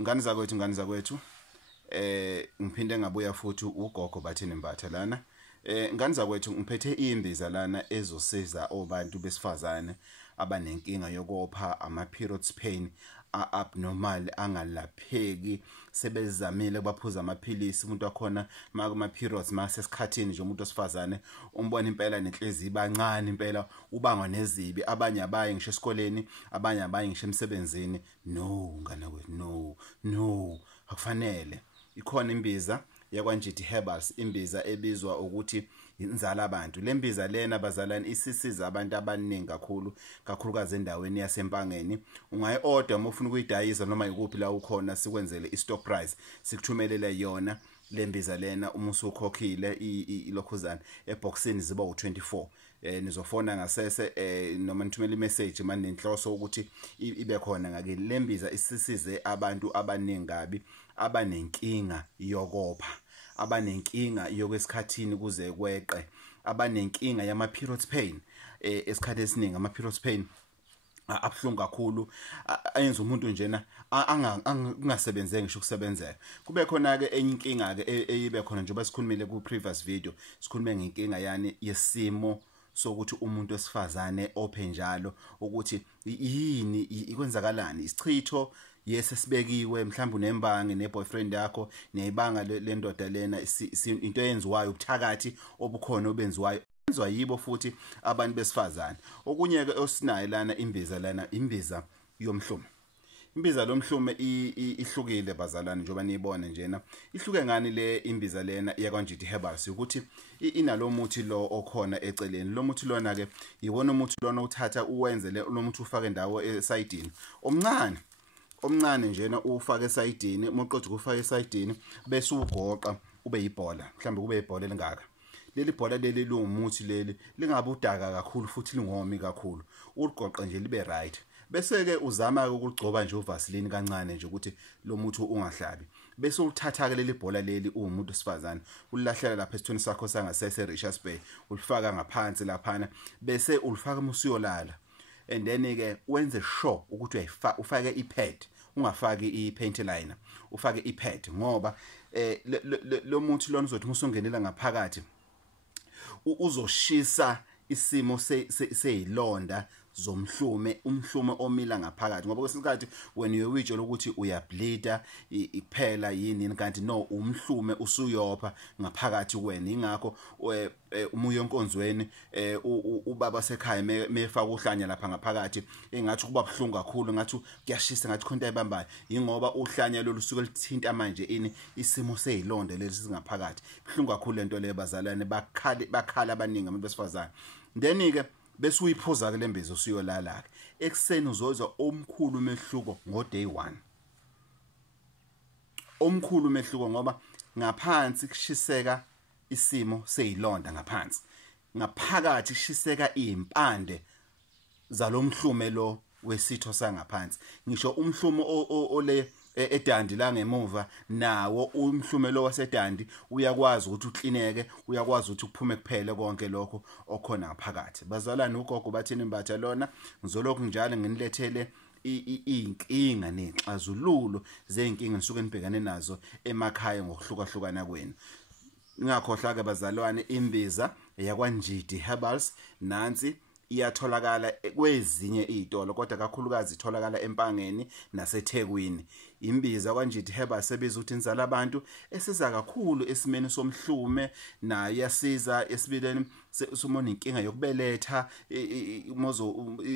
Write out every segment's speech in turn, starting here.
Ngani zakwethu ngiphinde ngabuya futhi uGogo Bathini Mbatha lana. Ngani zakwethu ngiphethe imbiza lana ezosiza abantu besifazane abanenkinga yokopha ama-periods pain abnormal angalapheki, sebezamile baphuza amaphilisi. Umuntu wakhona ama-periods masesikhathini nje umuntu osifazane umbona impela nenhliziyo bancane impela, ubangwa nezibi, abanye abaye ngisho esikoleni, abanye abaye ngisho emsebenzini. No ngana kwethu, no akufanele. Ikhona imbiza yakwanjiti herbals, imbiza ebizwa ukuthi inzala abantu. Le mbiza lena bazalwane isisiza abantu abaningi kakhulukazi endaweni yasempangeni. Ungayi-order uma ufuna ukuyidayisa noma ikuphi la ukhona, sikwenzele i-stock price, sikuthumelele yona le mbiza lena uma usukhokhile ilokhuzana eboxini ziba u24. Nizofona ngasese noma nithumele imessage manje nenhloso ukuthi ibe khona ngakini. Le mbiza isisize abantu abaningi kabi abanenkinga yokopha, abanenkinga yokwesikhathini kuze kweqe, abanenkinga yama-periods pain. Esikhathi esiningi ama-periods pain abhlungu kakhulu, ayenza umuntu njena angasebenzeki ngisho ukusebenzela. Kube khona ke enye inkinga ke eyibe khona njengoba sikhulumile ku previous video, sikhulume ngenkinga yani yesimo sokuthi umuntu wesifazane ophe njalo ukuthi yini ikwenzakalani. Isichitho yese sibekiwe, mhlawumbe unembangi neboyfriend yakho neyibanga lendoda lena, into eyenziwayo ubuthakathi obukhona obenziwayo enziwa yibo futhi abantu besifazane. Okunye ke osinayo lana imbiza lana, imbiza yomhlume. Imbiza lomhlume ihlukile bazalwane njengoba niyibona njena. Ihluke ngani le imbiza lena yakwanjiti herbals ukuthi inalo muthi lo okhona eceleni. Lo muthi lona ke yiwona umuthi lona uthatha uwenze lo muthi ufake ndawo esayidini omncane njena, ufake esayidini. Umoqothi ukufaka esayidini bese ugoqa ube yibhola, mhlawumbe kube yibhola elingaka. Leli bhola leli lungumuthi leli lingabe udaka kakhulu futhi lingomi kakhulu, uligoqe nje libe right. Bese ke uzama ukugcoba nje uvaseline kancane nje ukuthi lo muthi ungahlabi. Bese ulithatha ke leli bhola leli umuntu osifazane, ulilahlela lapha esithweni sakho sangasese Richards Bay, ulifaka ngaphansi laphana, bese ulifaka musuyolala. And then ke wenze sure ukuthi ufake ipad, ungafaki ipaint liner, ufake ipad ngoba lo muthi lona uzothi musongenela ngaphakathi uzoshisa isimo seyilonda zomhlume, umhlume omila ngaphakathi. Ngoba kwesikhathi when uyewitsho lokuthi uyableeda iphela yini kanti no, umhlume usuyopha ngaphakathi kuwena. Ingakho umuye enkonzweni ubaba sekhaya mefaka uhlanya lapha ngaphakathi engathi kuba buhlungu kakhulu, ngathi kuyashisa, ngathi khonto ayibambayo, ingoba uhlanya lolu suke lithinta manje isimo seyilonda lesi singaphakathi. Buhlungu kakhulu lento le bazalwane, bakhala abaningi abantu besifazane. Then ke bese uyiphuza ke lembiza usuyolala ke. Ekseni uzozwa omkhulu umehluko day 1. Omkhulu umehluko ngoba ngaphansi kushiseka isimo seyilonda ngaphansi, ngaphakathi kushiseka impande zalomhlume lo wesitho sangaphansi. Ngisho umhlume ole edandi la ngemuva, nawo umhlume lo wasedandi uyakwazi ukuthi uklineke, uyakwazi ukuthi kuphume kuphele konke lokho okhona ngaphakathi. Bazalwane, uGogo Bathini Mbatha lona ngizolokhu njalo nginilethele inkinga nexazululo zeinkinga nisuke nibhekane nazo emakhaya ngokuhlukahlukana kwenu. Ngakhohlwa ke bazalwane, imbiza yakwanjiti herbals nansi iyatholakala kwezinye izitolo, kodwa kakhulukazi itholakala empangeni naseThekwini. Imbiza kwanjiti herbals sebiza ukuthi inzala abantu esiza kakhulu esimeni somhlume, nayo iyasiza esibileni sumona inkinga yokubeletha,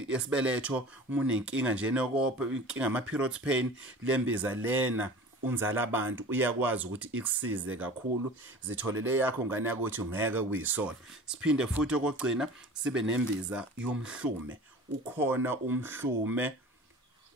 esibeletho umune inkinga nje nokopha, inkinga ama-periods pain. Le mbiza lena unzala abantu uyakwazi ukuthi ikusize kakhulu. Zitholele yakho ngane yakuthi ungeke uyisola. Siphinde futhi okugcina sibe nembiza yomhlume. Ukhona umhlume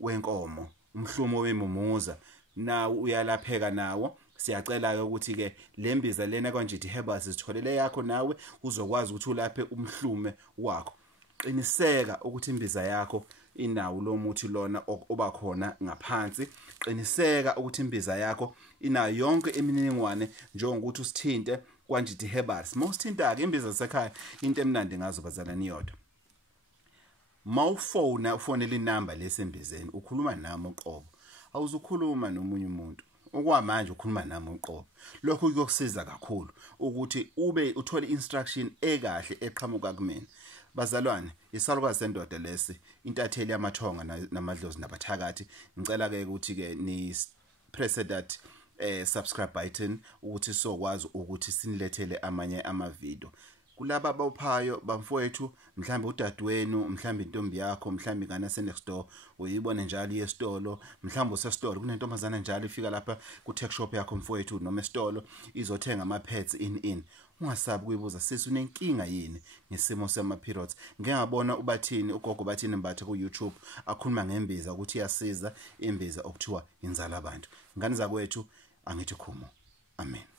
wenkomo, umhlume wemumuza, nawo uyalapheka nawo. Siyacela ke ukuthi ke le mbiza lena kwanjiti herbals zitholele yakho nawe uzokwazi ukuthi ulaphe umhlume wakho. Qiniseka ukuthi imbiza yakho inawo lo muthi lona oba khona ngaphansi. Qiniseka ukuthi imbiza yakho inayo yonke imininingwane njengokuthi usithinte kwanjiti herbals. Mawusithinta ke imbiza zasekhaya, into emnandi ngazo bazalwane yodwa, mawufona ufonela inamba lesembizeni, ukhuluma nami uqobo. awuzukhuluma nomunye umuntu okwamanje ukhuluma nami uqobo lokho kuyokusiza kakhulu ukuthi ube uthole instruction ekahle eqhamuka kumina bazalwane isalukazi sendoda lesi intatheli yamathonga namadlozi nabathakathi ngicela ke ukuthi ke ni press that subscribe button ukuthi sokwazi ukuthi sinilethele amanye amavideo kulaba abawuphayo bamfowethu mhlambe udadewenu mhlambe intombi yakho mhlambe ingane next door uyibone njalo yesitolo mhlambe usesitolo kunentombazana njalo ifika lapha ku tech shop yakho mfowethu noma esitolo izothenga ama pets in ungasabi kuyibuza sisi unenkinga yini ngesimo sema periods ngiyabona ubathini ugogo Bathini Mbatha ku YouTube akhuluma ngembiza ukuthi iyasiza imbiza okuthiwa inzala abantu ngani zakwethu angithi khumo amen.